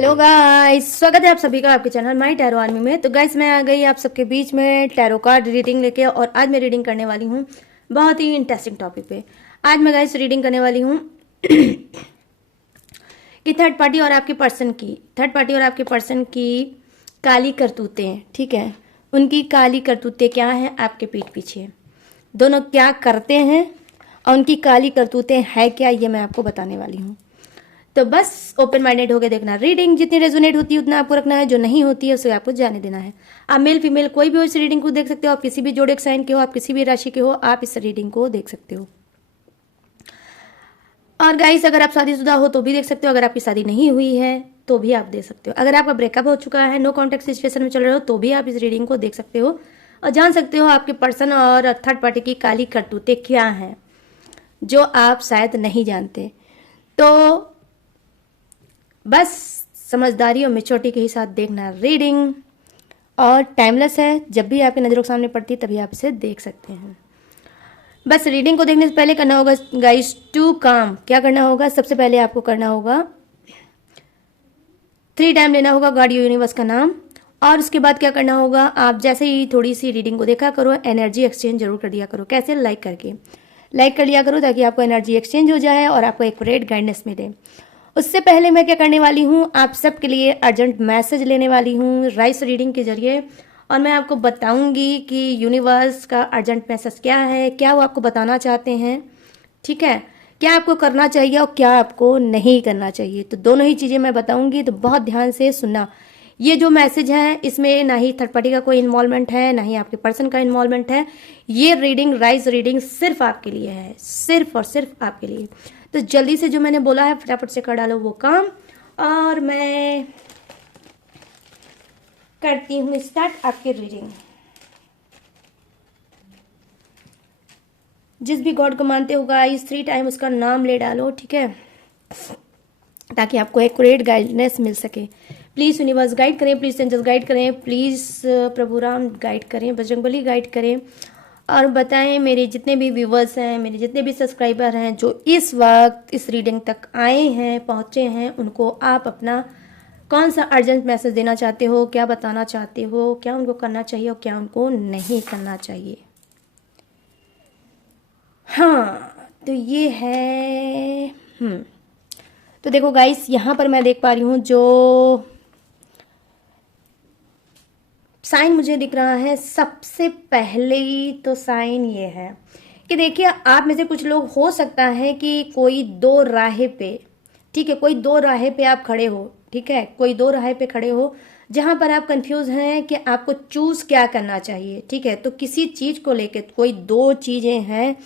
Hello guys, स्वागत है आप सभी का आपके चैनल माई टैरो आर्मी में। तो गाइस, मैं आ गई आप सबके बीच में टैरो कार्ड रीडिंग लेके, और आज मैं रीडिंग करने वाली हूँ बहुत ही इंटरेस्टिंग टॉपिक पे। आज मैं गाइस रीडिंग करने वाली हूँ कि थर्ड पार्टी और आपके पर्सन की काली करतूतें, ठीक है, उनकी काली करतूतें क्या हैं आपके पीठ पीछे, दोनों क्या करते हैं और उनकी काली करतूतें है क्या, ये मैं आपको बताने वाली हूँ। तो बस ओपन माइंडेड होकर देखना। रीडिंग जितनी रेजोनेट होती है उतना आपको रखना है, जो नहीं होती है उसे आपको जाने देना है। आप मेल फीमेल कोई भी हो इस रीडिंग को देख सकते हो, आप किसी भी जोड़े साइन के हो, आप किसी भी राशि के हो, आप इस रीडिंग को देख सकते हो। और गाइस, अगर आप शादीशुदा हो तो भी देख सकते हो, अगर आपकी शादी नहीं हुई है तो भी आप देख सकते हो, अगर आपका ब्रेकअप हो चुका है, नो कॉन्टेक्ट सिचुएशन में चल रहे हो तो भी आप इस रीडिंग को देख सकते हो और जान सकते हो आपके पर्सन और थर्ड पार्टी की काली करतूतें क्या हैं जो आप शायद नहीं जानते। तो बस समझदारी और मेच्योरिटी के ही साथ देखना रीडिंग, और टाइमलेस है, जब भी आपकी नज़रों के सामने पड़ती है तभी आप इसे देख सकते हैं। बस रीडिंग को देखने से पहले करना होगा गाइस टू काम। क्या करना होगा? सबसे पहले आपको करना होगा 3 टाइम लेना होगा गॉड यूनिवर्स का नाम, और उसके बाद क्या करना होगा, आप जैसे ही थोड़ी सी रीडिंग को देखा करो, एनर्जी एक्सचेंज जरूर कर दिया करो। कैसे? लाइक करके, लाइक कर लिया करो ताकि आपको एनर्जी एक्सचेंज हो जाए और आपको एक्यूरेट गाइडेंस मिले। उससे पहले मैं क्या करने वाली हूँ, आप सबके लिए अर्जेंट मैसेज लेने वाली हूँ राइस रीडिंग के जरिए, और मैं आपको बताऊंगी कि यूनिवर्स का अर्जेंट मैसेज क्या है, क्या वो आपको बताना चाहते हैं, ठीक है, क्या आपको करना चाहिए और क्या आपको नहीं करना चाहिए। तो दोनों ही चीज़ें मैं बताऊंगी, तो बहुत ध्यान से सुनना। ये जो मैसेज है इसमें ना ही थर्ड पार्टी का कोई इन्वॉल्वमेंट है, ना ही आपके पर्सन का इन्वॉल्वमेंट है। ये रीडिंग राइज रीडिंग सिर्फ आपके लिए है, सिर्फ और सिर्फ आपके लिए। तो जल्दी से जो मैंने बोला है फटाफट से कर डालो वो काम, और मैं करती हूँ स्टार्ट आपकी रीडिंग। जिस भी गॉड को मानते हो गाइस 3 टाइम उसका नाम ले डालो, ठीक है, ताकि आपको एक्यूरेट गाइडेंस मिल सके। प्लीज़ यूनिवर्स गाइड करें, प्लीज़ एंजल्स गाइड करें, प्लीज़ प्रभु राम गाइड करें, बजरंगबली गाइड करें, और बताएं मेरे जितने भी व्यूवर्स हैं, मेरे जितने भी सब्सक्राइबर हैं जो इस वक्त इस रीडिंग तक आए हैं, पहुँचे हैं, उनको आप अपना कौन सा अर्जेंट मैसेज देना चाहते हो, क्या बताना चाहते हो, क्या उनको करना चाहिए और क्या उनको नहीं करना चाहिए। हाँ, तो ये है तो देखो गाइस, यहाँ पर मैं देख पा रही हूँ जो साइन मुझे दिख रहा है, सबसे पहले ही तो साइन ये है कि देखिए, आप में से कुछ लोग हो सकता है कि कोई दो राहे पे, ठीक है, कोई दो राहे पे आप खड़े हो, ठीक है, कोई दो राहे पे खड़े हो जहां पर आप कंफ्यूज हैं कि आपको चूज क्या करना चाहिए, ठीक है। तो किसी चीज को लेकर कोई दो चीजें हैं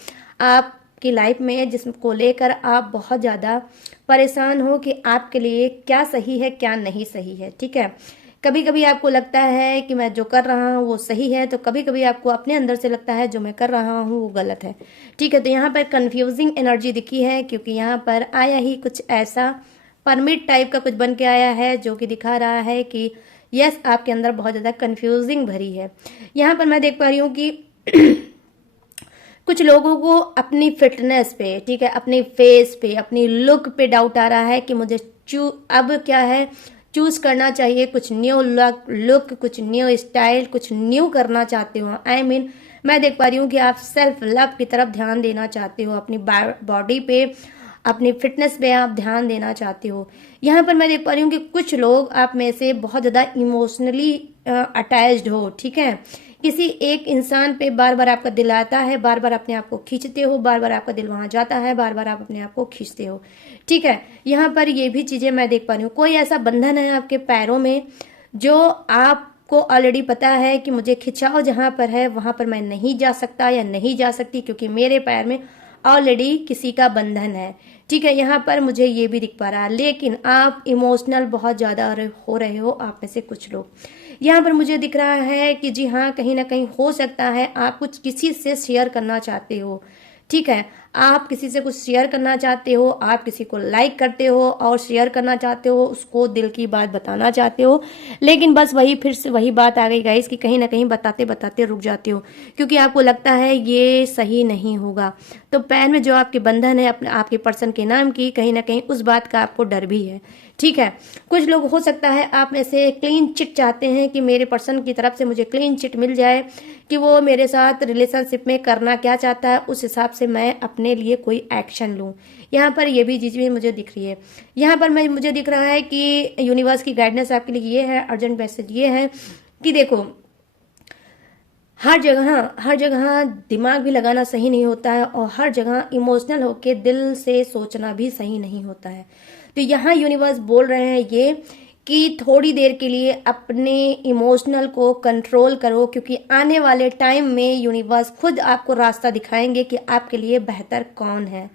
आपकी लाइफ में जिसको लेकर आप बहुत ज़्यादा परेशान हो कि आपके लिए क्या सही है क्या नहीं सही है, ठीक है। कभी कभी आपको लगता है कि मैं जो कर रहा हूँ वो सही है, तो कभी कभी आपको अपने अंदर से लगता है जो मैं कर रहा हूँ वो गलत है, ठीक है। तो यहाँ पर कंफ्यूजिंग एनर्जी दिखी है, क्योंकि यहाँ पर आया ही कुछ ऐसा परमिट टाइप का कुछ बन के आया है जो कि दिखा रहा है कि यस, आपके अंदर बहुत ज़्यादा कंफ्यूजिंग भरी है। यहाँ पर मैं देख पा रही हूँ कि कुछ लोगों को अपनी फिटनेस पे, ठीक है, अपनी फेस पे, अपनी लुक पे डाउट आ रहा है कि मुझे अब क्या है, चूज करना चाहिए कुछ न्यू लुक, कुछ न्यू स्टाइल, कुछ न्यू करना चाहते हो। आई मीन मैं देख पा रही हूँ कि आप सेल्फ लव की तरफ ध्यान देना चाहते हो, अपनी बॉडी पे, अपनी फिटनेस पे आप ध्यान देना चाहते हो। यहाँ पर मैं देख पा रही हूँ कि कुछ लोग आप में से बहुत ज़्यादा इमोशनली अटैच्ड हो, ठीक है, किसी एक इंसान पे बार बार आपका दिल आता है, बार बार अपने आप को खींचते हो, बार बार आपका दिल वहां जाता है, बार बार आप अपने आप को खींचते हो, ठीक है। यहाँ पर ये भी चीज़ें मैं देख पा रही हूँ, कोई ऐसा बंधन है आपके पैरों में जो आपको ऑलरेडी पता है कि मुझे खिंचाव जहाँ पर है वहां पर मैं नहीं जा सकता या नहीं जा सकती, क्योंकि मेरे पैर में ऑलरेडी किसी का बंधन है, ठीक है। यहाँ पर मुझे ये भी दिख पा रहा है, लेकिन आप इमोशनल बहुत ज़्यादा हो रहे हो, आप में से कुछ लोग। यहाँ पर मुझे दिख रहा है कि जी हाँ, कहीं ना कहीं हो सकता है आप कुछ किसी से शेयर करना चाहते हो, ठीक है। आप किसी से कुछ शेयर करना चाहते हो, आप किसी को लाइक करते हो और शेयर करना चाहते हो, उसको दिल की बात बताना चाहते हो, लेकिन बस वही फिर से वही बात आ गई गाइस कि कहीं ना कहीं बताते बताते रुक जाते हो, क्योंकि आपको लगता है ये सही नहीं होगा। तो पैर में जो आपके बंधन है अपने आपके पर्सन के नाम की, कहीं ना कहीं उस बात का आपको डर भी है। ठीक है, कुछ लोग हो सकता है आप में से क्लीन चिट चाहते हैं कि मेरे पर्सन की तरफ से मुझे क्लीन चिट मिल जाए, कि वो मेरे साथ रिलेशनशिप में करना क्या चाहता है उस हिसाब से मैं अपने लिए कोई एक्शन लूँ। यहाँ पर ये भी चीज़ भी मुझे दिख रही है। यहाँ पर मुझे दिख रहा है कि यूनिवर्स की गाइडेंस आपके लिए ये है, अर्जेंट मैसेज ये है कि देखो, हर जगह दिमाग भी लगाना सही नहीं होता है और हर जगह इमोशनल होके दिल से सोचना भी सही नहीं होता है। तो यहाँ यूनिवर्स बोल रहे हैं ये कि थोड़ी देर के लिए अपने इमोशनल को कंट्रोल करो, क्योंकि आने वाले टाइम में यूनिवर्स खुद आपको रास्ता दिखाएंगे कि आपके लिए बेहतर कौन है।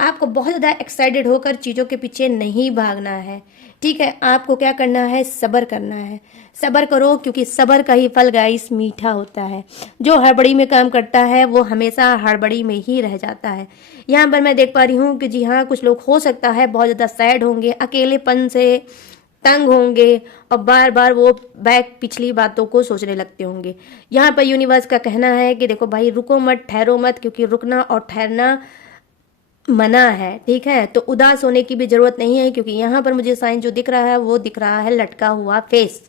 आपको बहुत ज़्यादा एक्साइटेड होकर चीज़ों के पीछे नहीं भागना है। ठीक है, आपको क्या करना है, सब्र करना है। सब्र करो, क्योंकि सब्र का ही फल गाइस मीठा होता है। जो हड़बड़ी में काम करता है वो हमेशा हड़बड़ी में ही रह जाता है। यहाँ पर मैं देख पा रही हूँ कि जी हाँ, कुछ लोग हो सकता है बहुत ज़्यादा सैड होंगे, अकेलेपन से तंग होंगे और बार बार वो बैक पिछली बातों को सोचने लगते होंगे। यहाँ पर यूनिवर्स का कहना है कि देखो भाई, रुको मत, ठहरो मत, क्योंकि रुकना और ठहरना मना है। ठीक है, तो उदास होने की भी जरूरत नहीं है, क्योंकि यहाँ पर मुझे साइन जो दिख रहा है वो दिख रहा है लटका हुआ फेस।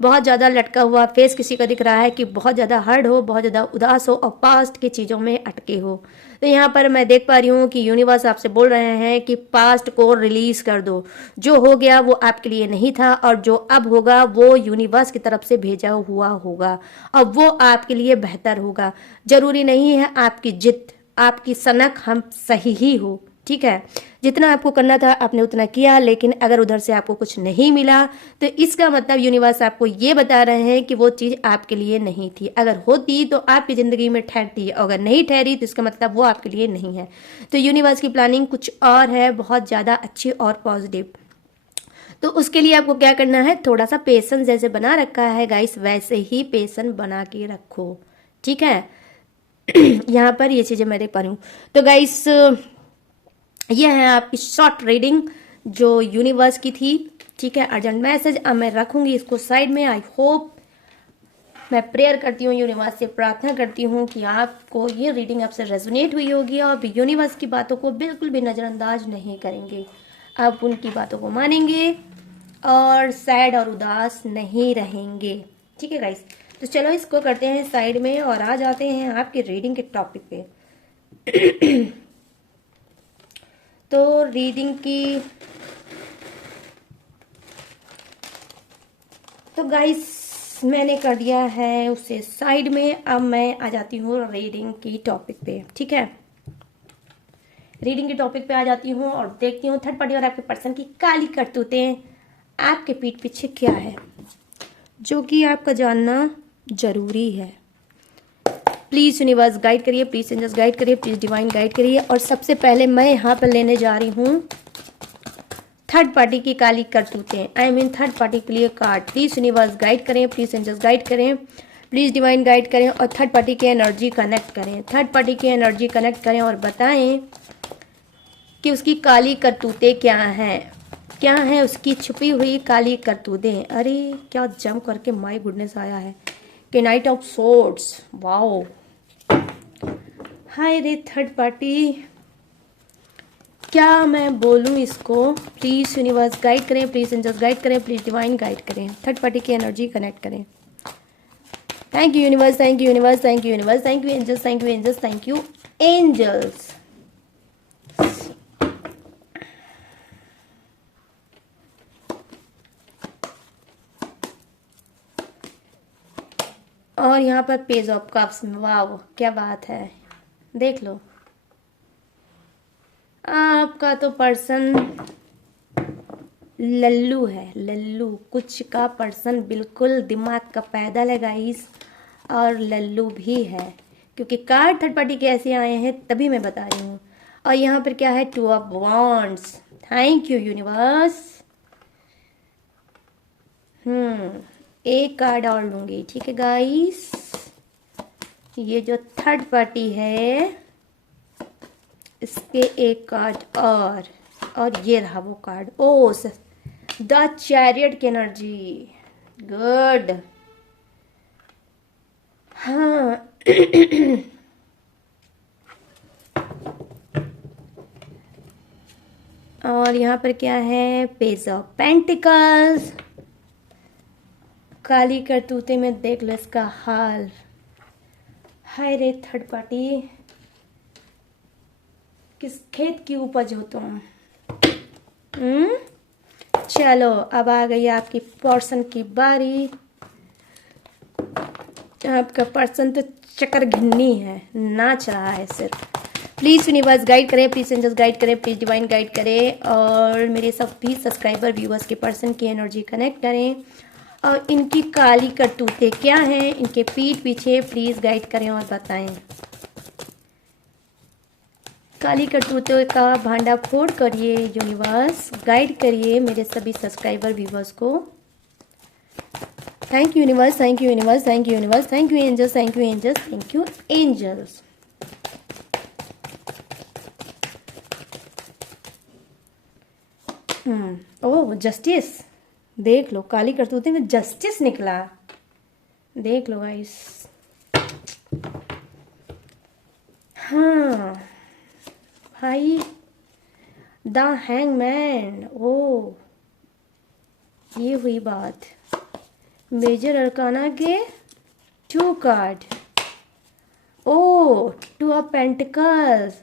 बहुत ज़्यादा लटका हुआ फेस किसी का दिख रहा है कि बहुत ज़्यादा हर्ट हो, बहुत ज़्यादा उदास हो और पास्ट की चीज़ों में अटके हो। तो यहाँ पर मैं देख पा रही हूँ कि यूनिवर्स आपसे बोल रहे हैं कि पास्ट को रिलीज कर दो। जो हो गया वो आपके लिए नहीं था और जो अब होगा वो यूनिवर्स की तरफ से भेजा हुआ होगा और वो आपके लिए बेहतर होगा। जरूरी नहीं है आपकी जिद, आपकी सनक हम सही ही हो। ठीक है, जितना आपको करना था आपने उतना किया, लेकिन अगर उधर से आपको कुछ नहीं मिला तो इसका मतलब यूनिवर्स आपको ये बता रहे हैं कि वो चीज़ आपके लिए नहीं थी। अगर होती तो आपकी ज़िंदगी में ठहरती, अगर नहीं ठहरी तो इसका मतलब वो आपके लिए नहीं है। तो यूनिवर्स की प्लानिंग कुछ और है, बहुत ज़्यादा अच्छी और पॉजिटिव। तो उसके लिए आपको क्या करना है, थोड़ा सा पेशेंस जैसे बना रखा है गाइस, वैसे ही पेशेंस बना के रखो। ठीक है, यहाँ पर ये चीज़ें मैं देख पा रही हूँ। तो गाइस ये है आपकी शॉर्ट रीडिंग जो यूनिवर्स की थी। ठीक है, अर्जेंट मैसेज अब मैं रखूंगी इसको साइड में। आई होप, मैं प्रेयर करती हूँ, यूनिवर्स से प्रार्थना करती हूँ कि आपको ये रीडिंग आपसे रेजोनेट हुई होगी और यूनिवर्स की बातों को बिल्कुल भी नज़रअंदाज नहीं करेंगे। आप उनकी बातों को मानेंगे और सैड और उदास नहीं रहेंगे। ठीक है गाइस, तो चलो इसको करते हैं साइड में और आ जाते हैं आपके रीडिंग के टॉपिक पे। तो रीडिंग की तो गाइस मैंने कर दिया है उसे साइड में। अब मैं आ जाती हूँ रीडिंग की टॉपिक पे। ठीक है, रीडिंग के टॉपिक पे आ जाती हूँ और देखती हूँ थर्ड पार्टी और आपके पर्सन की काली करतूतें आपके पीठ पीछे क्या है, जो कि आपका जानना जरूरी है। प्लीज़ यूनिवर्स गाइड करिए, प्लीज़ एंजल्स गाइड करिए, प्लीज़ डिवाइन गाइड करिए। और सबसे पहले मैं यहाँ पर लेने जा रही हूँ थर्ड पार्टी की काली करतूतें। आई मीन थर्ड पार्टी के लिए कार्ड। प्लीज़ यूनिवर्स गाइड करें, प्लीज़ एंजल्स गाइड करें, प्लीज़ डिवाइन गाइड करें और थर्ड पार्टी की एनर्जी कनेक्ट करें। थर्ड पार्टी की एनर्जी कनेक्ट करें और बताएं कि उसकी काली करतूतें क्या हैं, क्या है उसकी छुपी हुई काली करतूतें। अरे क्या जम करके माय गुडनेस आया है कि नाइट ऑफ सोर्ड्स। वाओ, हाय रे थर्ड पार्टी, क्या मैं बोलूँ इसको। प्लीज़ यूनिवर्स गाइड करें, प्लीज़ एंजल्स गाइड करें, प्लीज़ डिवाइन गाइड करें, थर्ड पार्टी की एनर्जी कनेक्ट करें। Thank you universe, thank you universe, thank you universe, thank you angels, thank you angels, thank you angels. और यहाँ पर page of cups, वाव क्या बात है, देख लो। आपका तो पर्सन लल्लू है, लल्लू कुछ का पर्सन बिल्कुल दिमाग का पैदल है गाइस, और लल्लू भी है, क्योंकि कार्ड थर्ड पार्टी के ऐसे आए हैं तभी मैं बता रही हूँ। और यहाँ पर क्या है, two of wands. Thank you universe. एक कार्ड और लूंगी। ठीक है गाइस, ये जो थर्ड पार्टी है इसके एक कार्ड और ये रहा वो कार्ड। ओ द चैरियट की एनर्जी, गुड। हाँ और यहाँ पर क्या है, पेज ऑफ पेंटिकल्स। काली करतूते में देख लो इसका हाल। हाय रे थर्ड पार्टी, किस खेत की उपज हो तुम। चलो अब आ गई आपकी पर्सन की बारी। आपका पर्सन तो चक्कर घिन्नी है, नाच रहा है सिर्फ। प्लीज़ यूनिवर्स गाइड करे, प्लीज़ एंजल्स गाइड करे, प्लीज़ डिवाइन गाइड करे, और मेरे सभी सब्सक्राइबर व्यूवर्स के पर्सन की एनर्जी कनेक्ट करें, और इनकी काली करतूतें क्या हैं, इनके पीठ पीछे प्लीज़ गाइड करें और बताएं। काली करतूतों का भांडा फोड़ करिए यूनिवर्स, गाइड करिए मेरे सभी सब्सक्राइबर व्यूवर्स को। Thank you universe, thank you universe, thank you universe, thank you angels, thank you angels, thank you angels. Oh justice, देख लो काली करतूते में जस्टिस निकला, देख लो गाइस। हाँ भाई, द हैंगमैन, ओ ये हुई बात। मेजर अरकाना के 2 card, oh 2 of pentacles,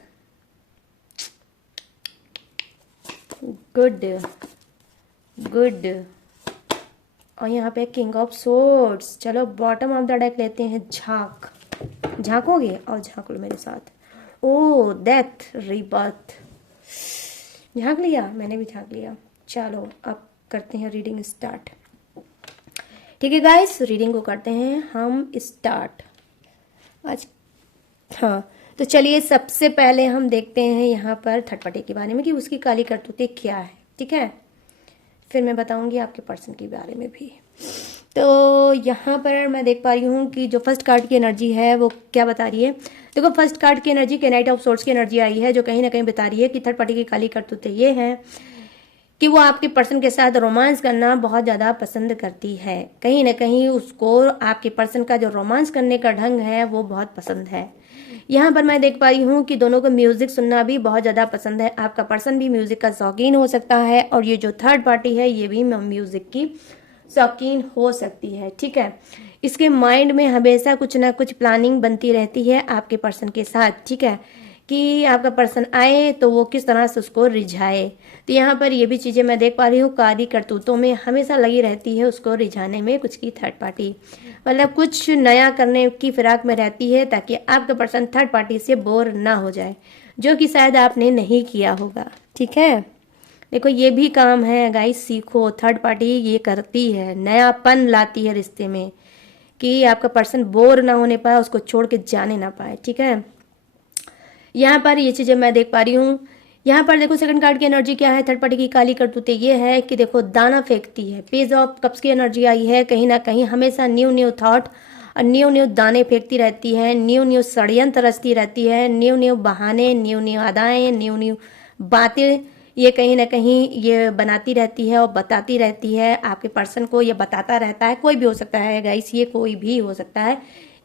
good good. और यहाँ पे किंग ऑफ सोर्ड्स। चलो बॉटम ऑफ द डेक लेते हैं, झांक, झांकोगे और झांक लो मेरे साथ। ओ डेथ रीबर्थ, झांक लिया, मैंने भी झांक लिया। चलो अब करते हैं रीडिंग स्टार्ट। ठीक है गाइस, रीडिंग को करते हैं हम स्टार्ट आज। हाँ तो चलिए सबसे पहले हम देखते हैं यहाँ पर थर्ड पार्टी के बारे में कि उसकी काली करतूतें क्या है, ठीक है। फिर मैं बताऊंगी आपके पर्सन के बारे में भी। तो यहाँ पर मैं देख पा रही हूँ कि जो फर्स्ट कार्ड की एनर्जी है वो क्या बता रही है। देखो फर्स्ट कार्ड की एनर्जी के नाइट ऑफ सोर्ड्स की एनर्जी आई है, जो कहीं ना कहीं बता रही है कि थर्ड पार्टी की काली करतूतें ये हैं कि वो आपके पर्सन के साथ रोमांस करना बहुत ज़्यादा पसंद करती है। कहीं ना कहीं उसको आपके पर्सन का जो रोमांस करने का ढंग है वो बहुत पसंद है। यहाँ पर मैं देख पा रही हूँ कि दोनों को म्यूजिक सुनना भी बहुत ज़्यादा पसंद है। आपका पर्सन भी म्यूजिक का शौकीन हो सकता है, और ये जो थर्ड पार्टी है ये भी म्यूजिक की शौकीन हो सकती है, ठीक है। इसके माइंड में हमेशा कुछ ना कुछ प्लानिंग बनती रहती है आपके पर्सन के साथ, ठीक है, कि आपका पर्सन आए तो वो किस तरह से उसको रिझाए। तो यहाँ पर ये भी चीज़ें मैं देख पा रही हूँ, काली करतूतों में हमेशा लगी रहती है उसको रिझाने में कुछ की थर्ड पार्टी, मतलब कुछ नया करने की फिराक में रहती है, ताकि आपका पर्सन थर्ड पार्टी से बोर ना हो जाए, जो कि शायद आपने नहीं किया होगा, ठीक है। देखो ये भी काम है गाइस, सीखो, थर्ड पार्टी ये करती है, नयापन लाती है रिश्ते में, कि आपका पर्सन बोर ना होने पाए, उसको छोड़ के जाने ना पाए, ठीक है। यहाँ पर ये चीज़ें मैं देख पा रही हूँ। यहाँ पर देखो सेकंड कार्ड की एनर्जी क्या है, थर्ड पार्टी की काली करतूतें ये है कि देखो दाना फेंकती है। पेज ऑफ कप्स की एनर्जी आई है, कहीं ना कहीं हमेशा न्यू न्यू थॉट और न्यू न्यू दाने फेंकती रहती है, न्यू न्यू षड्यंत्र रचती रहती है, न्यू न्यू बहाने, न्यू न्यू अदाएं, न्यू न्यू बातें ये कहीं ना कहीं ये बनाती रहती है और बताती रहती है आपके पर्सन को। ये बताता रहता है, कोई भी हो सकता है गाइस, ये कोई भी हो सकता है,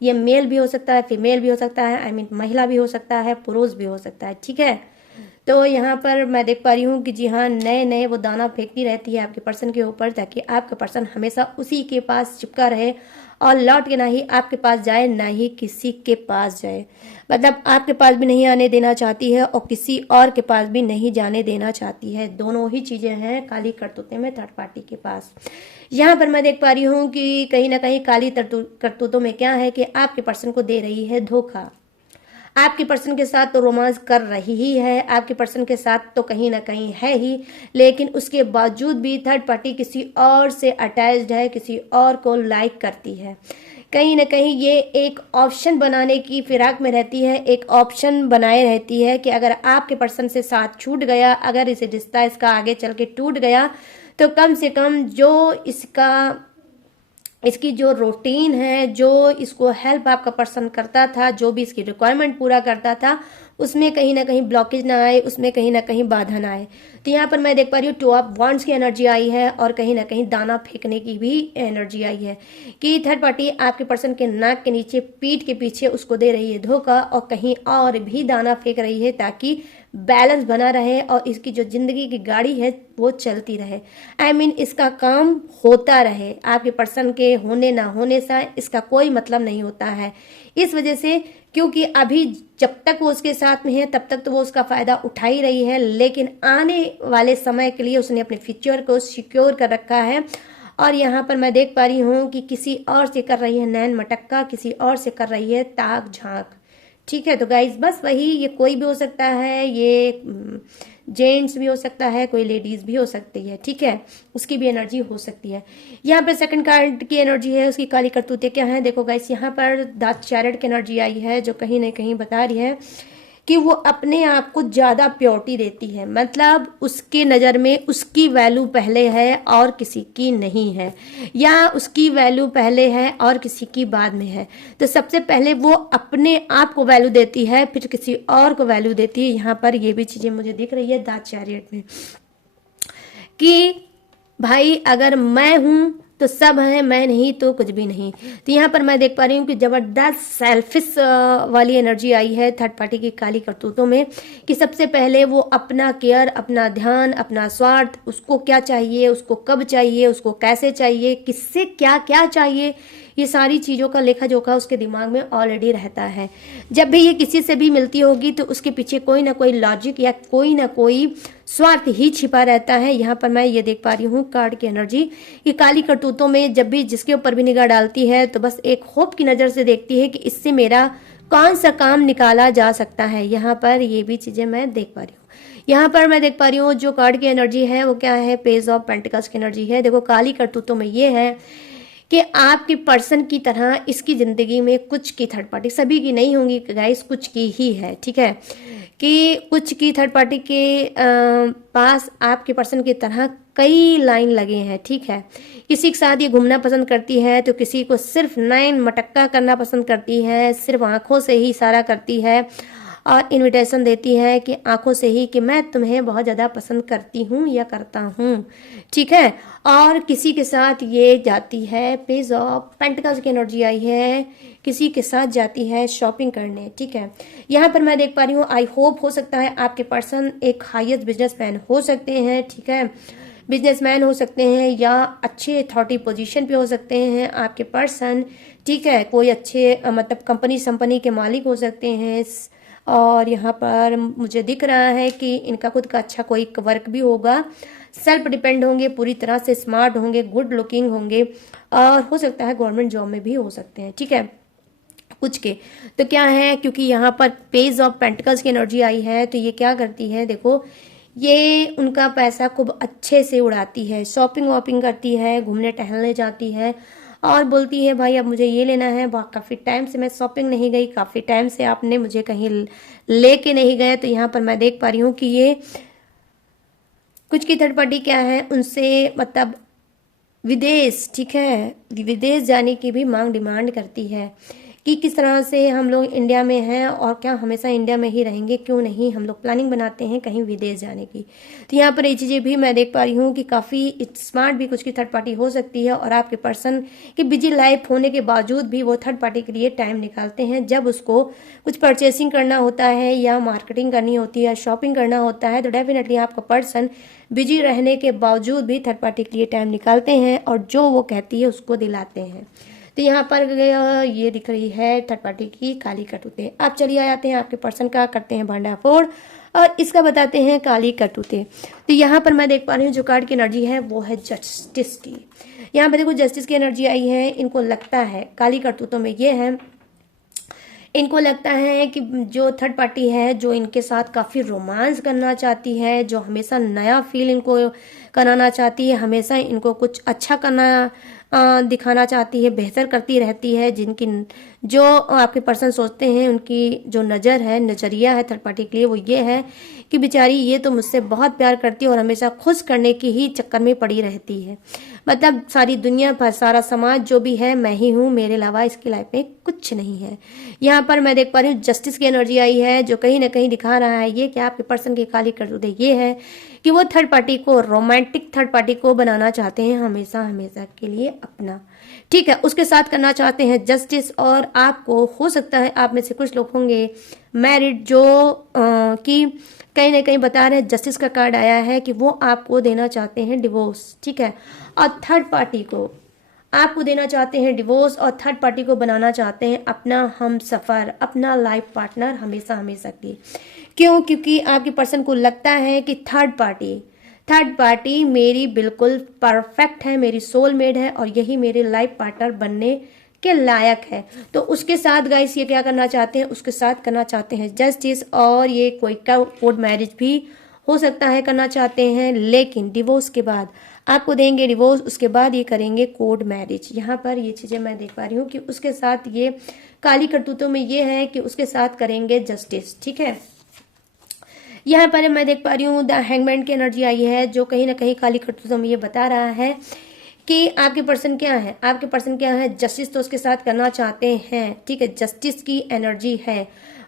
ये मेल भी हो सकता है, फीमेल भी हो सकता है, आई मीन महिला भी हो सकता है, पुरुष भी हो सकता है, ठीक है। तो यहाँ पर मैं देख पा रही हूँ कि जी हाँ, नए नए वो दाना फेंकती रहती है आपके पर्सन के ऊपर, ताकि आपका पर्सन हमेशा उसी के पास चिपका रहे और लौट के ना ही आपके पास जाए ना ही किसी के पास जाए। मतलब आपके पास भी नहीं आने देना चाहती है और किसी और के पास भी नहीं जाने देना चाहती है। दोनों ही चीज़ें हैं काली करतूतें में थर्ड पार्टी के पास। यहाँ पर मैं देख पा रही हूँ कि कहीं ना कहीं काली करतूतों में क्या है कि आपके पर्सन को दे रही है धोखा। आपके पर्सन के साथ तो रोमांस कर रही ही है, आपके पर्सन के साथ तो कहीं ना कहीं है ही, लेकिन उसके बावजूद भी थर्ड पार्टी किसी और से अटैच्ड है, किसी और को लाइक करती है। कहीं ना कहीं ये एक ऑप्शन बनाने की फिराक में रहती है, एक ऑप्शन बनाए रहती है कि अगर आपके पर्सन से साथ छूट गया, अगर इसे रिश्ता इसका आगे चल के टूट गया, तो कम से कम जो इसकी जो रूटीन है, जो इसको हेल्प आपका पर्सन करता था, जो भी इसकी रिक्वायरमेंट पूरा करता था, उसमें कहीं ना कहीं ब्लॉकेज ना आए, उसमें कहीं ना कहीं बाधा ना आए। तो यहाँ पर मैं देख पा रही हूँ 2 ऑफ वांड्स की एनर्जी आई है और कहीं ना कहीं दाना फेंकने की भी एनर्जी आई है कि थर्ड पार्टी आपके पर्सन के नाक के नीचे, पीठ के पीछे उसको दे रही है धोखा और कहीं और भी दाना फेंक रही है ताकि बैलेंस बना रहे और इसकी जो जिंदगी की गाड़ी है वो चलती रहे। इसका काम होता रहे, आपके पर्सन के होने ना होने से इसका कोई मतलब नहीं होता है। इस वजह से, क्योंकि अभी जब तक वो उसके साथ में है तब तक तो वो उसका फायदा उठा ही रही है, लेकिन आने वाले समय के लिए उसने अपने फ्यूचर को सिक्योर कर रखा है। और यहाँ पर मैं देख पा रही हूँ कि किसी और से कर रही है नैन मटक्का, किसी और से कर रही है ताक झांक। ठीक है, तो गाइज बस वही, ये कोई भी हो सकता है, ये जेंट्स भी हो सकता है, कोई लेडीज भी हो सकती है। ठीक है, उसकी भी एनर्जी हो सकती है। यहाँ पर सेकंड कार्ड की एनर्जी है, उसकी काली करतूतें क्या है। देखो गाइस, यहाँ पर द चैरियट की एनर्जी आई है जो कहीं ना कहीं बता रही है कि वो अपने आप को ज़्यादा प्योरिटी देती है, मतलब उसके नज़र में उसकी वैल्यू पहले है और किसी की नहीं है, या उसकी वैल्यू पहले है और किसी की बाद में है। तो सबसे पहले वो अपने आप को वैल्यू देती है, फिर किसी और को वैल्यू देती है। यहाँ पर ये भी चीज़ें मुझे दिख रही है द चैरियट में कि भाई अगर मैं हूं तो सब है, मैं नहीं तो कुछ भी नहीं। तो यहाँ पर मैं देख पा रही हूँ कि जबरदस्त सेल्फिश वाली एनर्जी आई है थर्ड पार्टी की काली करतूतों में कि सबसे पहले वो अपना केयर, अपना ध्यान, अपना स्वार्थ, उसको क्या चाहिए, उसको कब चाहिए, उसको कैसे चाहिए, किससे क्या क्या चाहिए, ये सारी चीज़ों का लेखा जोखा उसके दिमाग में ऑलरेडी रहता है। जब भी ये किसी से भी मिलती होगी तो उसके पीछे कोई ना कोई लॉजिक या कोई ना कोई स्वार्थ ही छिपा रहता है। यहाँ पर मैं ये देख पा रही हूँ कार्ड की एनर्जी कि काली करतूतों में जब भी जिसके ऊपर भी निगाह डालती है तो बस एक होप की नज़र से देखती है कि इससे मेरा कौन सा काम निकाला जा सकता है। यहाँ पर ये भी चीज़ें मैं देख पा रही हूँ। यहाँ पर मैं देख पा रही हूँ जो कार्ड की एनर्जी है वो क्या है, पेज ऑफ पेंटिकल्स की एनर्जी है। देखो काली करतूतों में ये है कि आपके पर्सन की तरह इसकी ज़िंदगी में कुछ की थर्ड पार्टी, सभी की नहीं होंगी गाइस, कुछ की ही है। ठीक है, कि कुछ की थर्ड पार्टी के पास आपके पर्सन की तरह कई लाइन लगे हैं। ठीक है, किसी के साथ ये घूमना पसंद करती है तो किसी को सिर्फ नैन मटक्का करना पसंद करती है, सिर्फ आंखों से ही इशारा करती है और इनविटेशन देती है कि आंखों से ही कि मैं तुम्हें बहुत ज़्यादा पसंद करती हूँ या करता हूँ। ठीक है, और किसी के साथ ये जाती है, पेज ऑफ पेंटिकल्स की एनर्जी आई है, किसी के साथ जाती है शॉपिंग करने। ठीक है, यहाँ पर मैं देख पा रही हूँ आई होप हो सकता है आपके पर्सन एक हाईएस्ट बिजनेसमैन हो सकते हैं। ठीक है, बिजनेसमैन हो सकते हैं या अच्छे अथॉरिटी पोजीशन पे हो सकते हैं आपके पर्सन। ठीक है, कोई अच्छे मतलब कंपनी के मालिक हो सकते हैं। और यहाँ पर मुझे दिख रहा है कि इनका खुद का अच्छा कोई वर्क भी होगा, सेल्फ डिपेंड होंगे, पूरी तरह से स्मार्ट होंगे, गुड लुकिंग होंगे और हो सकता है गवर्नमेंट जॉब में भी हो सकते हैं। ठीक है, कुछ के तो क्या है, क्योंकि यहाँ पर पेज ऑफ पेंटिकल्स की एनर्जी आई है तो ये क्या करती है, देखो ये उनका पैसा खूब अच्छे से उड़ाती है, शॉपिंग वॉपिंग करती है, घूमने टहलने जाती है और बोलती है भाई अब मुझे ये लेना है, काफ़ी टाइम से मैं शॉपिंग नहीं गई, काफ़ी टाइम से आपने मुझे कहीं लेके नहीं गए। तो यहाँ पर मैं देख पा रही हूँ कि ये कुछ की थर्ड पार्टी क्या है, उनसे मतलब विदेश, ठीक है, विदेश जाने की भी मांग डिमांड करती है कि किस तरह से हम लोग इंडिया में हैं और क्या हमेशा इंडिया में ही रहेंगे, क्यों नहीं हम लोग प्लानिंग बनाते हैं कहीं विदेश जाने की। तो यहाँ पर ये चीज़ें भी मैं देख पा रही हूँ कि काफ़ी स्मार्ट भी कुछ की थर्ड पार्टी हो सकती है और आपके पर्सन की बिजी लाइफ होने के बावजूद भी वो थर्ड पार्टी के लिए टाइम निकालते हैं। जब उसको कुछ परचेसिंग करना होता है या मार्केटिंग करनी होती है, शॉपिंग करना होता है, तो डेफिनेटली आपका पर्सन बिजी रहने के बावजूद भी थर्ड पार्टी के लिए टाइम निकालते हैं और जो वो कहती है उसको दिलाते हैं। तो यहाँ पर ये दिख रही है थर्ड पार्टी की काली करतूतें। अब चलिए आते हैं आपके पर्सन का, करते हैं भांडाफोड़ और इसका बताते हैं काली करतूतें। तो यहाँ पर मैं देख पा रही हूँ जो कार्ड की एनर्जी है वो है जस्टिस की। यहाँ पर देखो जस्टिस की एनर्जी आई है। इनको लगता है काली करतूतों में ये है, इनको लगता है कि जो थर्ड पार्टी है जो इनके साथ काफ़ी रोमांस करना चाहती है, जो हमेशा नया फील इनको कराना चाहती है, हमेशा इनको कुछ अच्छा करना दिखाना चाहती है, बेहतर करती रहती है, जिनकी जो आपके पर्सन सोचते हैं उनकी जो नज़र है, नज़रिया है थर्ड पार्टी के लिए वो ये है कि बेचारी ये तो मुझसे बहुत प्यार करती है और हमेशा खुश करने की ही चक्कर में पड़ी रहती है। मतलब सारी दुनिया पर सारा समाज जो भी है मैं ही हूँ, मेरे अलावा इसकी लाइफ में कुछ नहीं है। यहाँ पर मैं देख पा रही हूँ जस्टिस की एनर्जी आई है, जो कहीं ना कहीं दिखा रहा है ये कि आपके पर्सन की काली करतूतें ये है कि वो थर्ड पार्टी को, रोमांटिक थर्ड पार्टी को बनाना चाहते हैं हमेशा हमेशा के लिए अपना। ठीक है, उसके साथ करना चाहते हैं जस्टिस। और आपको हो सकता है आप में से कुछ लोग होंगे मैरिड जो कि कहीं ना कहीं बता रहे हैं, जस्टिस का कार्ड आया है कि वो आपको देना चाहते हैं डिवोर्स। ठीक है, और थर्ड पार्टी को आपको देना चाहते हैं डिवोर्स और थर्ड पार्टी को बनाना चाहते हैं अपना हम सफ़र, अपना लाइफ पार्टनर हमेशा हमेशा की। क्यों? क्योंकि आपके पर्सन को लगता है कि थर्ड पार्टी मेरी बिल्कुल परफेक्ट है, मेरी सोलमेट है और यही मेरे लाइफ पार्टनर बनने के लायक है। तो उसके साथ गाइस ये क्या करना चाहते हैं, उसके साथ करना चाहते हैं जस्टिस। और ये कोई कोर्ट मैरिज भी हो सकता है करना चाहते हैं, लेकिन डिवोर्स के बाद आपको देंगे डिवोर्स, उसके बाद ये करेंगे कोर्ट मैरिज। यहाँ पर ये चीज़ें मैं देख पा रही हूँ कि उसके साथ ये काली करतूतों में ये है कि उसके साथ करेंगे जस्टिस। ठीक है, यहाँ पर मैं देख पा रही हूँ द हैंगमैन की एनर्जी आई है, जो कहीं ना कहीं काली करतूतों में ये बता रहा है कि आपके पर्सन क्या है, आपके पर्सन क्या है, जस्टिस तो उसके साथ करना चाहते हैं। ठीक है, जस्टिस की एनर्जी है।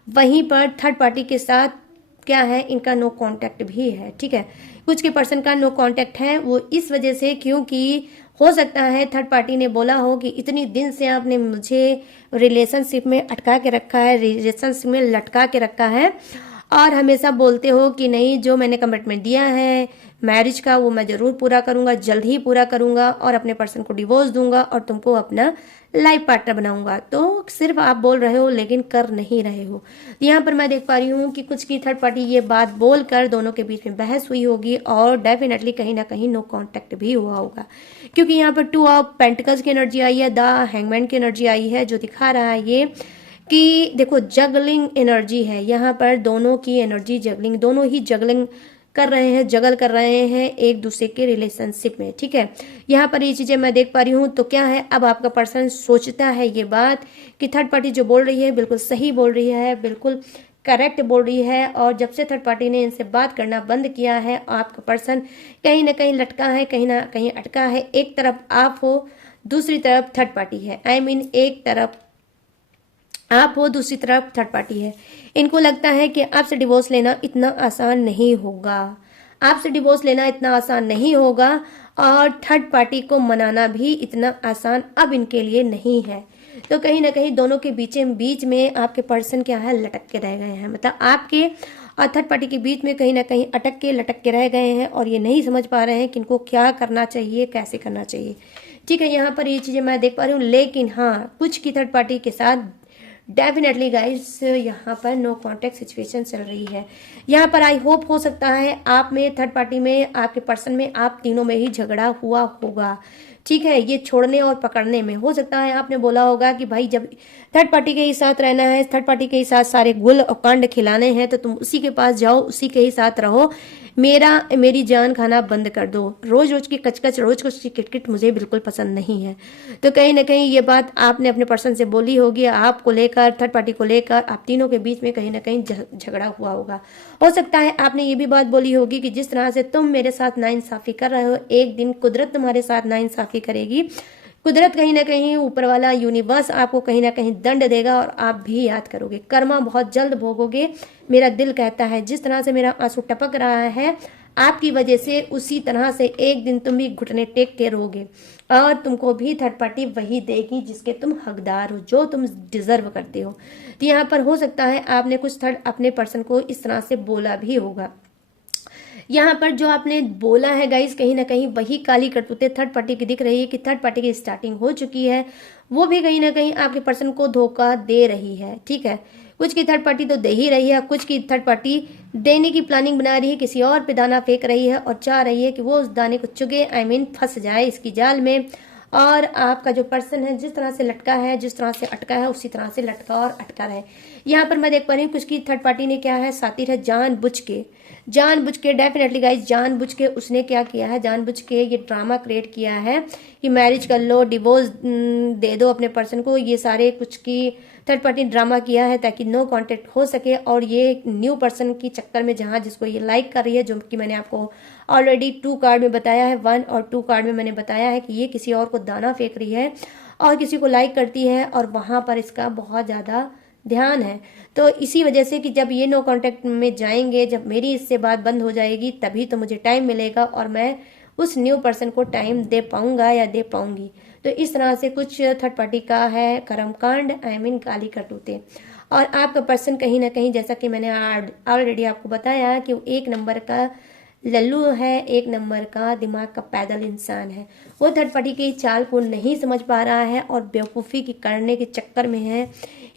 वहीं पर थर्ड पार्टी के साथ क्या है, इनका नो कांटेक्ट भी है। ठीक है, कुछ के पर्सन का नो कांटेक्ट है, वो इस वजह से क्योंकि हो सकता है थर्ड पार्टी ने बोला हो कि इतनी दिन से आपने मुझे रिलेशनशिप में अटका के रखा है, रिलेशनशिप में लटका के रखा है और हमेशा बोलते हो कि नहीं, जो मैंने कमिटमेंट दिया है मैरिज का वो मैं ज़रूर पूरा करूंगा, जल्द ही पूरा करूंगा और अपने पर्सन को डिवोर्स दूंगा और तुमको अपना लाइफ पार्टनर बनाऊंगा। तो सिर्फ आप बोल रहे हो लेकिन कर नहीं रहे हो। यहाँ पर मैं देख पा रही हूँ कि कुछ की थर्ड पार्टी ये बात बोलकर दोनों के बीच में बहस हुई होगी और डेफिनेटली कहीं ना कहीं नो कांटेक्ट भी हुआ होगा, क्योंकि यहाँ पर 2 ऑफ पेंटिकल्स की एनर्जी आई है, द हैंगमैन की एनर्जी आई है, जो दिखा रहा है ये कि देखो जगलिंग एनर्जी है। यहाँ पर दोनों की एनर्जी जगलिंग, दोनों ही जगलिंग कर रहे हैं, जगल कर रहे हैं एक दूसरे के रिलेशनशिप में। ठीक है, यहाँ पर ये चीज़ें मैं देख पा रही हूँ। तो क्या है, अब आपका पर्सन सोचता है ये बात कि थर्ड पार्टी जो बोल रही है बिल्कुल सही बोल रही है, बिल्कुल करेक्ट बोल रही है। और जब से थर्ड पार्टी ने इनसे बात करना बंद किया है, आपका पर्सन कहीं ना कहीं लटका है, कहीं ना कहीं अटका है। एक तरफ आप हो, दूसरी तरफ थर्ड पार्टी है। आई मीन एक तरफ आप हो, दूसरी तरफ थर्ड पार्टी है। इनको लगता है कि आपसे डिवोर्स लेना इतना आसान नहीं होगा, आपसे डिवोर्स लेना इतना आसान नहीं होगा और थर्ड पार्टी को मनाना भी इतना आसान अब इनके लिए नहीं है। तो कहीं ना कहीं दोनों के बीच में आपके पर्सन क्या है, लटक के रह गए हैं। मतलब आपके और थर्ड पार्टी के बीच में कहीं ना कहीं अटक के लटक के रह गए हैं और ये नहीं समझ पा रहे हैं कि इनको क्या करना चाहिए, कैसे करना चाहिए। ठीक है, यहाँ पर ये चीज़ें मैं देख पा रही हूँ। लेकिन हाँ, कुछ की थर्ड पार्टी के साथ डेफिनेटली गाइस यहाँ पर नो कॉन्टेक्ट सिचुएशन चल रही है। यहाँ पर आई होप हो सकता है आप में, थर्ड पार्टी में, आपके पर्सन में, आप तीनों में ही झगड़ा हुआ होगा। ठीक है, ये छोड़ने और पकड़ने में हो सकता है आपने बोला होगा कि भाई जब थर्ड पार्टी के ही साथ रहना है, थर्ड पार्टी के ही साथ सारे गुल और कांड खिलाने हैं तो तुम उसी के पास जाओ, उसी के ही साथ रहो, मेरी जान खाना बंद कर दो। रोज रोज की कचकच, रोज रोज की किटकिट मुझे बिल्कुल पसंद नहीं है। तो कहीं ना कहीं ये बात आपने अपने पर्सन से बोली होगी, आपको लेकर, थर्ड पार्टी को लेकर आप तीनों के बीच में कहीं ना कहीं झगड़ा हुआ होगा। हो सकता है आपने ये भी बात बोली होगी कि जिस तरह से तुम मेरे साथ नाइंसाफी कर रहे हो, एक दिन कुदरत तुम्हारे साथ नाइंसाफी करेगी। कुदरत कहीं ना कहीं, ऊपर वाला यूनिवर्स आपको कहीं ना कहीं दंड देगा और आप भी याद करोगे, कर्मा बहुत जल्द भोगोगे। मेरा दिल कहता है जिस तरह से मेरा आंसू टपक रहा है आपकी वजह से, उसी तरह से एक दिन तुम भी घुटने टेक के रोगे और तुमको भी थर्ड पार्टी वही देगी जिसके तुम हकदार हो, जो तुम डिजर्व करते हो। तो यहाँ पर हो सकता है आपने कुछ थर्ड अपने पर्सन को इस तरह से बोला भी होगा। यहाँ पर जो आपने बोला है गाइस, कहीं ना कहीं वही काली करतूतें थर्ड पार्टी की दिख रही है कि थर्ड पार्टी की स्टार्टिंग हो चुकी है, वो भी कहीं ना कहीं आपके पर्सन को धोखा दे रही है। ठीक है, कुछ की थर्ड पार्टी तो दे ही रही है, कुछ की थर्ड पार्टी देने की प्लानिंग बना रही है, किसी और पे दाना फेंक रही है और चाह रही है कि वो उस दाने को चुगे, आई मीन फंस जाए इसकी जाल में। और आपका जो पर्सन है जिस तरह से लटका है, जिस तरह से अटका है, उसी तरह से लटका और अटका रहे। यहाँ पर मैं देख पा रही हूँ कुछ की थर्ड पार्टी ने क्या है, सातिर है, जानबूझ के, डेफिनेटली गाइस जानबूझ के उसने क्या किया है, जानबूझ के ये ड्रामा क्रिएट किया है कि मैरिज कर लो, डिवोर्स दे दो अपने पर्सन को, ये सारे कुछ की थर्ड पार्टी ड्रामा किया है ताकि नो कांटेक्ट हो सके। और ये न्यू पर्सन की चक्कर में जहां जिसको ये लाइक कर रही है, जो कि मैंने आपको ऑलरेडी 2 कार्ड में बताया है, 1 और 2 कार्ड में मैंने बताया है कि ये किसी और को दाना फेंक रही है और किसी को लाइक करती है और वहां पर इसका बहुत ज़्यादा ध्यान है। तो इसी वजह से कि जब ये नो कांटेक्ट में जाएंगे, जब मेरी इससे बात बंद हो जाएगी, तभी तो मुझे टाइम मिलेगा और मैं उस न्यू पर्सन को टाइम दे पाऊंगा या दे पाऊंगी। तो इस तरह से कुछ थर्ड पार्टी का है कर्मकांड, आई मीन काली करतूतें। और आपका पर्सन कहीं ना कहीं, जैसा कि मैंने ऑलरेडी आपको बताया कि वो 1 नंबर का लल्लू है, 1 नंबर का दिमाग का पैदल इंसान है। वो थर्ड पार्टी की चाल को नहीं समझ पा रहा है और बेवकूफ़ी की करने के चक्कर में है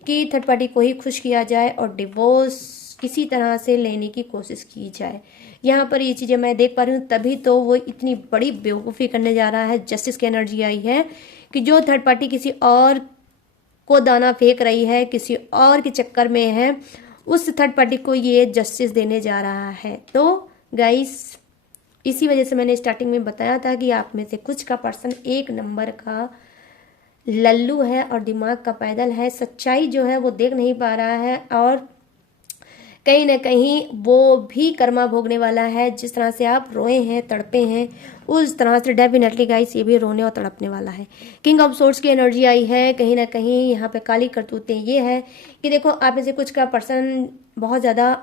कि थर्ड पार्टी को ही खुश किया जाए और डिवोर्स किसी तरह से लेने की कोशिश की जाए। यहाँ पर ये चीज़ें मैं देख पा रही हूँ, तभी तो वो इतनी बड़ी बेवकूफ़ी करने जा रहा है। जस्टिस की एनर्जी आई है कि जो थर्ड पार्टी किसी और को दाना फेंक रही है, किसी और के चक्कर में है, उस थर्ड पार्टी को ये जस्टिस देने जा रहा है। तो गाइस इसी वजह से मैंने स्टार्टिंग में बताया था कि आप में से कुछ का पर्सन 1 नंबर का लल्लू है और दिमाग का पैदल है। सच्चाई जो है वो देख नहीं पा रहा है और कहीं ना कहीं वो भी कर्मा भोगने वाला है। जिस तरह से आप रोए हैं, तड़पे हैं, उस तरह से डेफिनेटली गाइस ये भी रोने और तड़पने वाला है। किंग ऑफ सोर्ड्स की एनर्जी आई है। कहीं ना कहीं यहाँ पे काली करतूतें ये है कि देखो आप में से कुछ का पर्सन बहुत ज़्यादा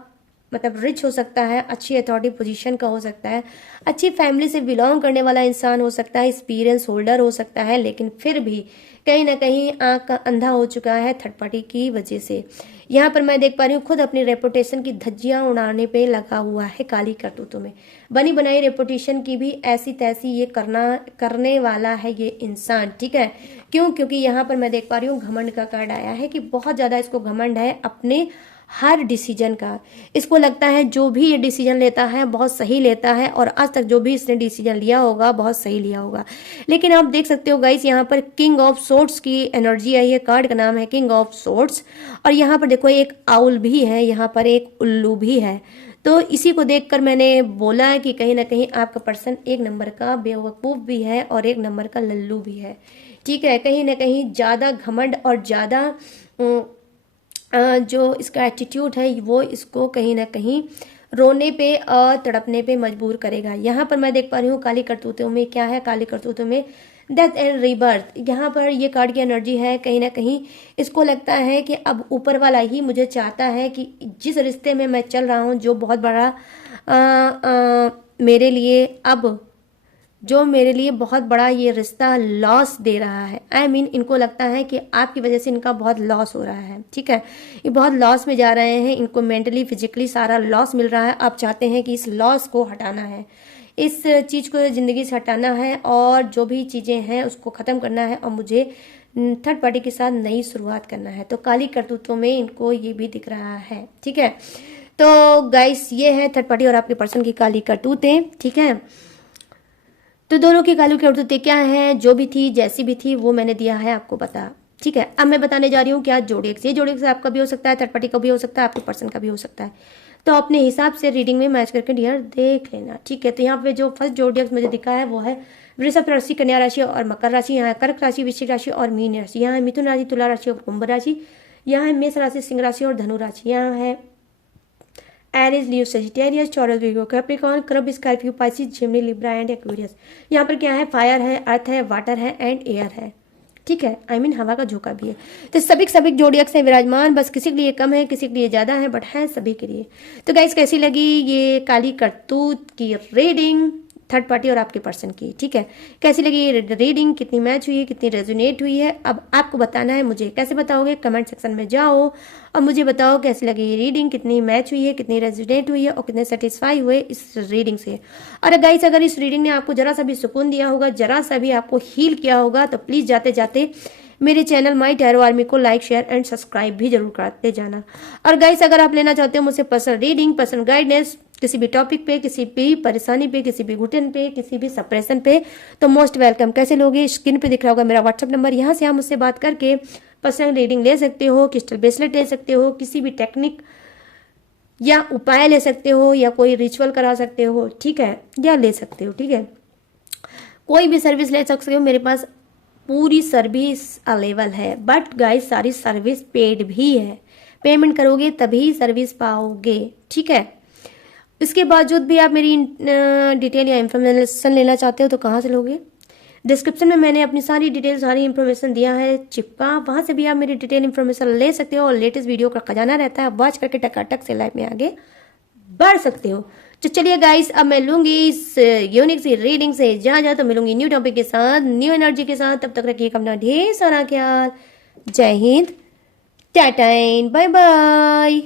मतलब रिच हो सकता है, अच्छी अथॉरिटी पोजीशन का हो सकता है, अच्छी फैमिली से बिलोंग करने वाला इंसान हो सकता है, एक्सपीरियंस होल्डर हो सकता है, लेकिन फिर भी कहीं ना कहीं आंख का अंधा हो चुका है थर्ड पार्टी की वजह से। यहाँ पर मैं देख पा रही हूँ खुद अपनी रेपुटेशन की धज्जियां उड़ाने पे लगा हुआ है काली करतूतों में। बनी बनाई रेपुटेशन की भी ऐसी तैसी ये करने वाला है ये इंसान, ठीक है। क्यों? क्योंकि यहाँ पर मैं देख पा रही हूँ घमंड का कार्ड आया है कि बहुत ज़्यादा इसको घमंड है अपने हर डिसीजन का। इसको लगता है जो भी ये डिसीजन लेता है बहुत सही लेता है और आज तक जो भी इसने डिसीजन लिया होगा बहुत सही लिया होगा। लेकिन आप देख सकते हो गाइस यहाँ पर किंग ऑफ सोर्ड्स की एनर्जी आई है। कार्ड का नाम है किंग ऑफ सोर्ड्स और यहाँ पर देखो एक आउल भी है, यहाँ पर एक उल्लू भी है। तो इसी को देखकर मैंने बोला है कि कहीं ना कहीं आपका पर्सन 1 नंबर का बेवकूफ़ भी है और 1 नंबर का लल्लू भी है, ठीक है। कहीं ना कहीं ज़्यादा घमंड और ज़्यादा जो इसका एटीट्यूड है वो इसको कहीं ना कहीं रोने पे और तड़पने पे मजबूर करेगा। यहाँ पर मैं देख पा रही हूँ काली करतूतों में क्या है, काली करतूतों में डेथ एंड रीबर्थ। यहाँ पर ये कार्ड की एनर्जी है। कहीं ना कहीं इसको लगता है कि अब ऊपर वाला ही मुझे चाहता है कि जिस रिश्ते में मैं चल रहा हूँ, जो बहुत बड़ा मेरे लिए अब जो मेरे लिए बहुत बड़ा ये रिश्ता लॉस दे रहा है। आई मीन इनको लगता है कि आपकी वजह से इनका बहुत लॉस हो रहा है, ठीक है। ये बहुत लॉस में जा रहे हैं, इनको मेंटली फिजिकली सारा लॉस मिल रहा है। आप चाहते हैं कि इस लॉस को हटाना है, इस चीज़ को ज़िंदगी से हटाना है और जो भी चीज़ें हैं उसको ख़त्म करना है और मुझे थर्ड पार्टी के साथ नई शुरुआत करना है। तो काली करतूतों में इनको ये भी दिख रहा है, ठीक है। तो गाइस ये है थर्ड पार्टी और आपके पर्सन की काली करतूतें, ठीक है। तो दोनों की काली करतूतें क्या हैं, जो भी थी जैसी भी थी वो मैंने दिया है आपको बता, ठीक है। अब मैं बताने जा रही हूँ क्या जोड़ेक्स। ये जोड़ेक्स आपका भी हो सकता है, थर्ड पार्टी का भी हो सकता है, आपके पर्सन का भी हो सकता है। तो अपने हिसाब से रीडिंग में मैच करके डियर देख लेना, ठीक है। तो यहाँ पे जो फर्स्ट जोड़ेक्स मुझे दिखा है वो है वृषभ राशि, कन्या राशि और मकर राशि। यहाँ है कर्क राशि, वृश्चिक राशि और मीन राशि। यहाँ है मिथुन राशि, तुला राशि और कुंभ राशि। यहाँ है मेष राशि, सिंह राशि और धनु राशि। यहाँ है Aries, Leo, Sagittarius, Taurus, Virgo, Capricorn, crab, Scorpio, Pisces, Gemini, Libra and Aquarius. यहाँ पर क्या है, फायर है, अर्थ है, वाटर है एंड एयर है, ठीक है। आई मीन हवा का झोंका भी है। तो सभी जोड़ियक्स हैं विराजमान, बस किसी के लिए कम है, किसी के लिए ज़्यादा है, बट है सभी के लिए। तो गाइस कैसी लगी ये काली करतूत की रीडिंग थर्ड पार्टी और आपके पर्सन की, ठीक है। कैसी लगी ये रीडिंग, कितनी मैच हुई है, कितनी रेजोनेट हुई है, अब आपको बताना है मुझे। कैसे बताओगे? कमेंट सेक्शन में जाओ और मुझे बताओ कैसी लगी ये रीडिंग, कितनी मैच हुई है, कितनी रेजोनेट हुई है और कितने सेटिस्फाई हुए इस रीडिंग से। और गाइस अगर इस रीडिंग ने आपको जरा सा भी सुकून दिया होगा, जरा सा भी आपको हील किया होगा, तो प्लीज़ जाते जाते मेरे चैनल माई टैरो आर्मी को लाइक, शेयर एंड सब्सक्राइब भी जरूर करते जाना। और गाइस अगर आप लेना चाहते हो मुझसे पर्सनल रीडिंग, पर्सनल गाइडेंस, किसी भी टॉपिक पे, किसी भी परेशानी पे, किसी भी घुटन पे, किसी भी सप्रेशन पे, तो मोस्ट वेलकम। कैसे लोगे? स्क्रीन पे दिख रहा होगा मेरा व्हाट्सअप नंबर, यहाँ से आप मुझसे बात करके पर्सनल रीडिंग ले सकते हो, क्रिस्टल ब्रेसलेट ले सकते हो, किसी भी टेक्निक या उपाय ले सकते हो, या कोई रिचुअल करा सकते हो, ठीक है, या ले सकते हो, ठीक है, कोई भी सर्विस ले सकते हो। मेरे पास पूरी सर्विस अवेलेबल है, बट गाइस सारी सर्विस पेड भी है, पेमेंट करोगे तभी सर्विस पाओगे, ठीक है। इसके बावजूद भी आप मेरी डिटेल या इंफॉर्मेशन लेना चाहते हो तो कहाँ से लोगे? डिस्क्रिप्शन में मैंने अपनी सारी डिटेल, सारी इंफॉर्मेशन दिया है चिपका, वहाँ से भी आप मेरी डिटेल इंफॉर्मेशन ले सकते हो, और लेटेस्ट वीडियो का खजाना रहता है, वॉच करके टकाटक से लाइफ में आगे बढ़ सकते हो। तो चलिए गाइस, अब मैं लूंगी इस यूनिक सी रीडिंग से इजाजत, तो मिलूंगी न्यू टॉपिक के साथ, न्यू एनर्जी के साथ। तब तक रखिए अपना ढेर सारा ख्याल। जय हिंद, टाटा, बाय बाय।